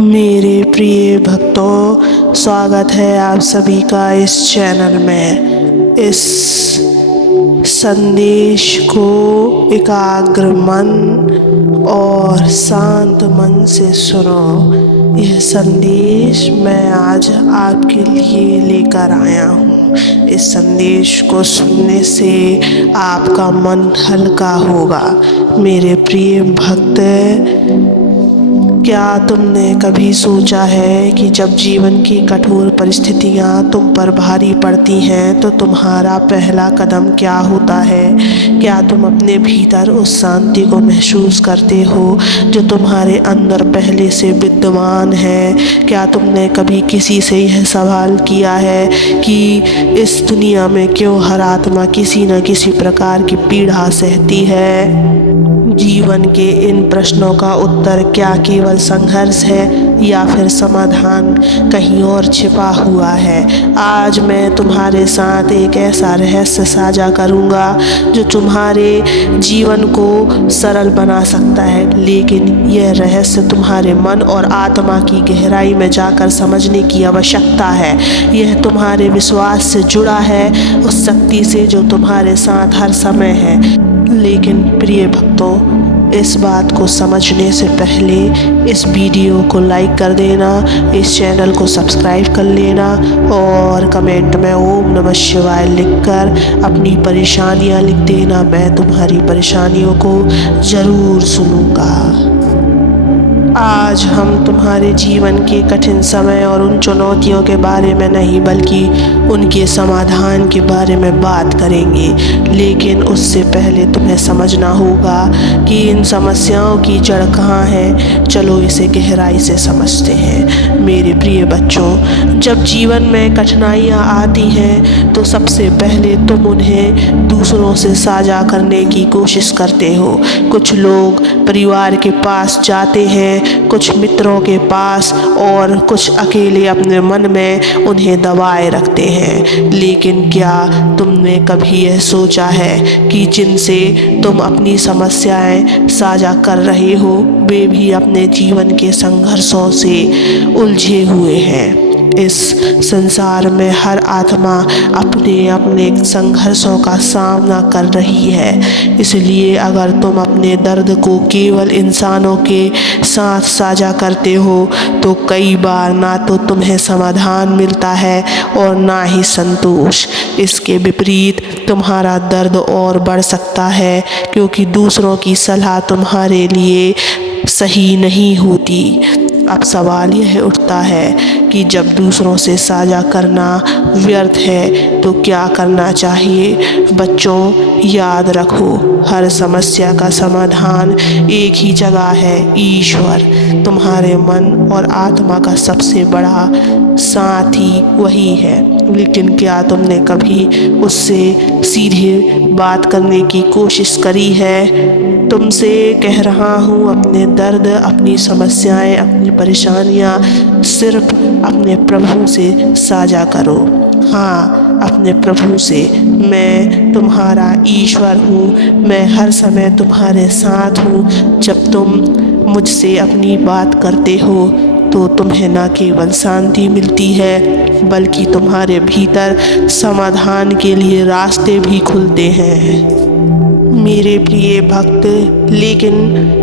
मेरे प्रिय भक्तों, स्वागत है आप सभी का इस चैनल में। इस संदेश को एकाग्र मन और शांत मन से सुनो। यह संदेश मैं आज आपके लिए लेकर आया हूँ। इस संदेश को सुनने से आपका मन हल्का होगा। मेरे प्रिय भक्त, क्या तुमने कभी सोचा है कि जब जीवन की कठोर परिस्थितियां तुम पर भारी पड़ती हैं तो तुम्हारा पहला कदम क्या होता है? क्या तुम अपने भीतर उस शांति को महसूस करते हो जो तुम्हारे अंदर पहले से विद्यमान है? क्या तुमने कभी किसी से यह सवाल किया है कि इस दुनिया में क्यों हर आत्मा किसी न किसी प्रकार की पीड़ा सहती है? जीवन के इन प्रश्नों का उत्तर क्या केवल संघर्ष है या फिर समाधान कहीं और छिपा हुआ है? आज मैं तुम्हारे साथ एक ऐसा रहस्य साझा करूंगा जो तुम्हारे जीवन को सरल बना सकता है, लेकिन यह रहस्य तुम्हारे मन और आत्मा की गहराई में जाकर समझने की आवश्यकता है। यह तुम्हारे विश्वास से जुड़ा है, उस शक्ति से जो तुम्हारे साथ हर समय है। लेकिन प्रिय भक्तों, इस बात को समझने से पहले इस वीडियो को लाइक कर देना, इस चैनल को सब्सक्राइब कर लेना और कमेंट में ओम नमः शिवाय लिखकर अपनी परेशानियां लिख देना। मैं तुम्हारी परेशानियों को ज़रूर सुनूंगा। आज हम तुम्हारे जीवन के कठिन समय और उन चुनौतियों के बारे में नहीं बल्कि उनके समाधान के बारे में बात करेंगे। लेकिन उससे पहले तुम्हें समझना होगा कि इन समस्याओं की जड़ कहाँ है। चलो इसे गहराई से समझते हैं। मेरे प्रिय बच्चों, जब जीवन में कठिनाइयाँ आती हैं तो सबसे पहले तुम उन्हें दूसरों से साझा करने की कोशिश करते हो। कुछ लोग परिवार के पास जाते हैं, कुछ मित्रों के पास और कुछ अकेले अपने मन में उन्हें दबाए रखते हैं। लेकिन क्या तुमने कभी यह सोचा है कि जिनसे तुम अपनी समस्याएं साझा कर रहे हो वे भी अपने जीवन के संघर्षों से उलझे हुए हैं? इस संसार में हर आत्मा अपने अपने संघर्षों का सामना कर रही है। इसलिए अगर तुम अपने दर्द को केवल इंसानों के साथ साझा करते हो तो कई बार ना तो तुम्हें समाधान मिलता है और ना ही संतोष। इसके विपरीत तुम्हारा दर्द और बढ़ सकता है, क्योंकि दूसरों की सलाह तुम्हारे लिए सही नहीं होती। अब सवाल यह उठता है कि जब दूसरों से साझा करना व्यर्थ है तो क्या करना चाहिए? बच्चों, याद रखो, हर समस्या का समाधान एक ही जगह है, ईश्वर। तुम्हारे मन और आत्मा का सबसे बड़ा साथी वही है। लेकिन क्या तुमने कभी उससे सीधे बात करने की कोशिश करी है? तुमसे कह रहा हूँ, अपने दर्द, अपनी समस्याएं, अपनी परेशानियाँ सिर्फ अपने प्रभु से साझा करो। हाँ, अपने प्रभु से। मैं तुम्हारा ईश्वर हूँ, मैं हर समय तुम्हारे साथ हूँ। जब तुम मुझसे अपनी बात करते हो तो तुम्हें न केवल शांति मिलती है बल्कि तुम्हारे भीतर समाधान के लिए रास्ते भी खुलते हैं। मेरे प्रिय भक्त, लेकिन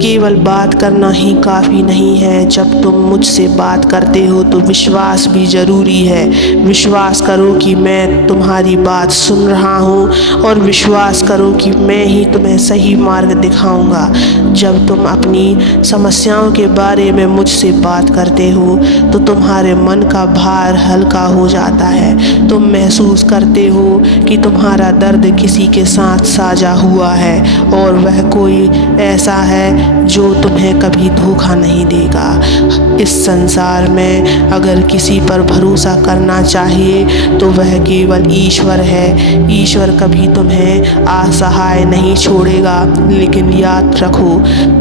केवल बात करना ही काफ़ी नहीं है। जब तुम मुझसे बात करते हो तो विश्वास भी ज़रूरी है। विश्वास करो कि मैं तुम्हारी बात सुन रहा हूँ और विश्वास करो कि मैं ही तुम्हें सही मार्ग दिखाऊंगा। जब तुम अपनी समस्याओं के बारे में मुझसे बात करते हो तो तुम्हारे मन का भार हल्का हो जाता है। तुम महसूस करते हो कि तुम्हारा दर्द किसी के साथ साझा हुआ है और वह कोई ऐसा है जो तुम्हें कभी धोखा नहीं देगा। इस संसार में अगर किसी पर भरोसा करना चाहिए तो वह केवल ईश्वर है। ईश्वर कभी तुम्हें असहाय नहीं छोड़ेगा। लेकिन याद रखो,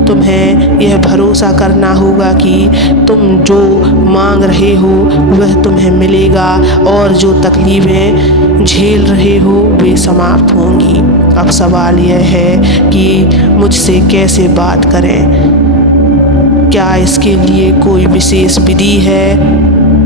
तुम्हें यह भरोसा करना होगा कि तुम जो मांग रहे हो वह तुम्हें मिलेगा और जो तकलीफ़ें झेल रहे हो वे समाप्त होंगी। अब सवाल यह है कि मुझसे कैसे बात करें। क्या इसके लिए कोई विशेष विधि है?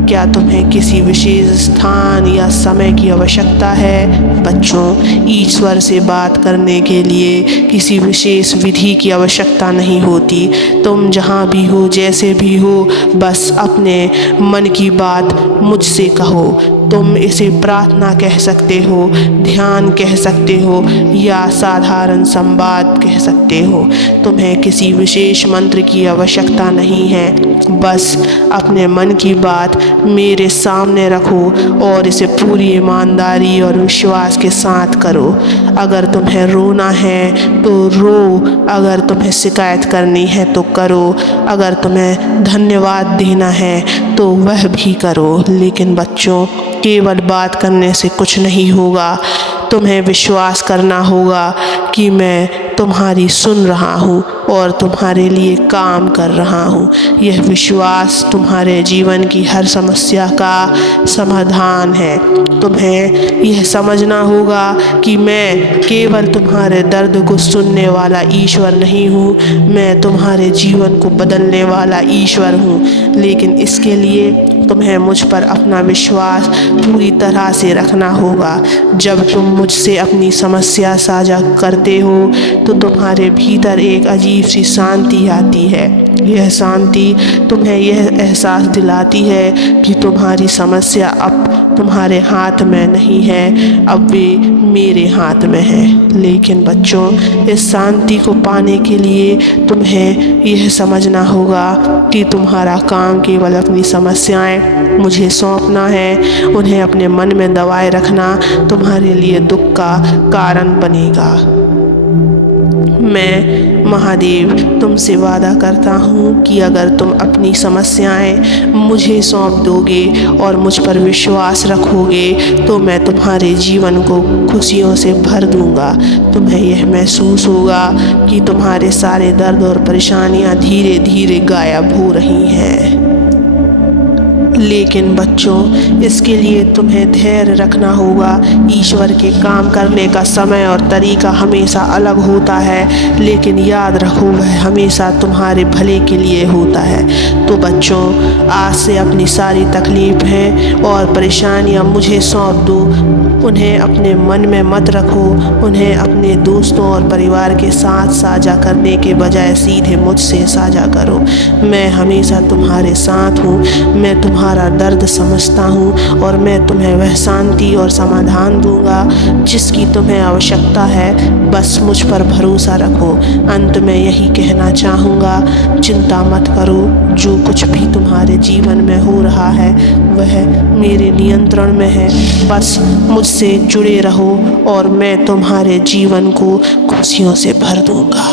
क्या तुम्हें किसी विशेष स्थान या समय की आवश्यकता है? बच्चों, ईश्वर से बात करने के लिए किसी विशेष विधि की आवश्यकता नहीं होती। तुम जहाँ भी हो, जैसे भी हो, बस अपने मन की बात मुझसे कहो। तुम इसे प्रार्थना कह सकते हो, ध्यान कह सकते हो या साधारण संवाद कह सकते हो। तुम्हें किसी विशेष मंत्र की आवश्यकता नहीं है। बस अपने मन की बात मेरे सामने रखो और इसे पूरी ईमानदारी और विश्वास के साथ करो। अगर तुम्हें रोना है तो रो, अगर तुम्हें शिकायत करनी है तो करो, अगर तुम्हें धन्यवाद देना है तो वह भी करो। लेकिन बच्चों, केवल बात करने से कुछ नहीं होगा। तुम्हें विश्वास करना होगा कि मैं तुम्हारी सुन रहा हूँ और तुम्हारे लिए काम कर रहा हूँ। यह विश्वास तुम्हारे जीवन की हर समस्या का समाधान है। तुम्हें यह समझना होगा कि मैं केवल तुम्हारे दर्द को सुनने वाला ईश्वर नहीं हूँ, मैं तुम्हारे जीवन को बदलने वाला ईश्वर हूँ। लेकिन इसके लिए तुम्हें मुझ पर अपना विश्वास पूरी तरह से रखना होगा। जब तुम मुझसे अपनी समस्या साझा करते हो तो तुम्हारे भीतर एक अजीब सी शांति आती है। यह शांति तुम्हें यह एहसास दिलाती है कि तुम्हारी समस्या अब तुम्हारे हाथ में नहीं है, अब वे मेरे हाथ में है। लेकिन बच्चों, इस शांति को पाने के लिए तुम्हें यह समझना होगा कि तुम्हारा काम केवल अपनी समस्याएं मुझे सौंपना है। उन्हें अपने मन में दबाए रखना तुम्हारे लिए दुख का कारण बनेगा। मैं महादेव तुमसे वादा करता हूँ कि अगर तुम अपनी समस्याएं मुझे सौंप दोगे और मुझ पर विश्वास रखोगे तो मैं तुम्हारे जीवन को खुशियों से भर दूँगा। तुम्हें यह महसूस होगा कि तुम्हारे सारे दर्द और परेशानियाँ धीरे धीरे गायब हो रही हैं। लेकिन बच्चों, इसके लिए तुम्हें धैर्य रखना होगा। ईश्वर के काम करने का समय और तरीका हमेशा अलग होता है, लेकिन याद रखो वह हमेशा तुम्हारे भले के लिए होता है। तो बच्चों, आज से अपनी सारी तकलीफ़ें और परेशानियां मुझे सौंप दो। उन्हें अपने मन में मत रखो, उन्हें अपने दोस्तों और परिवार के साथ साझा करने के बजाय सीधे मुझसे साझा करो। मैं हमेशा तुम्हारे साथ हूँ, मैं तुम्हारा दर्द समझता हूँ और मैं तुम्हें वह शांति और समाधान दूंगा जिसकी तुम्हें आवश्यकता है। बस मुझ पर भरोसा रखो। अंत में यही कहना चाहूँगा, चिंता मत करो। जो कुछ भी तुम्हारे जीवन में हो रहा है वह मेरे नियंत्रण में है। बस मुझसे जुड़े रहो और मैं तुम्हारे जीवन को खुशियों से भर दूंगा।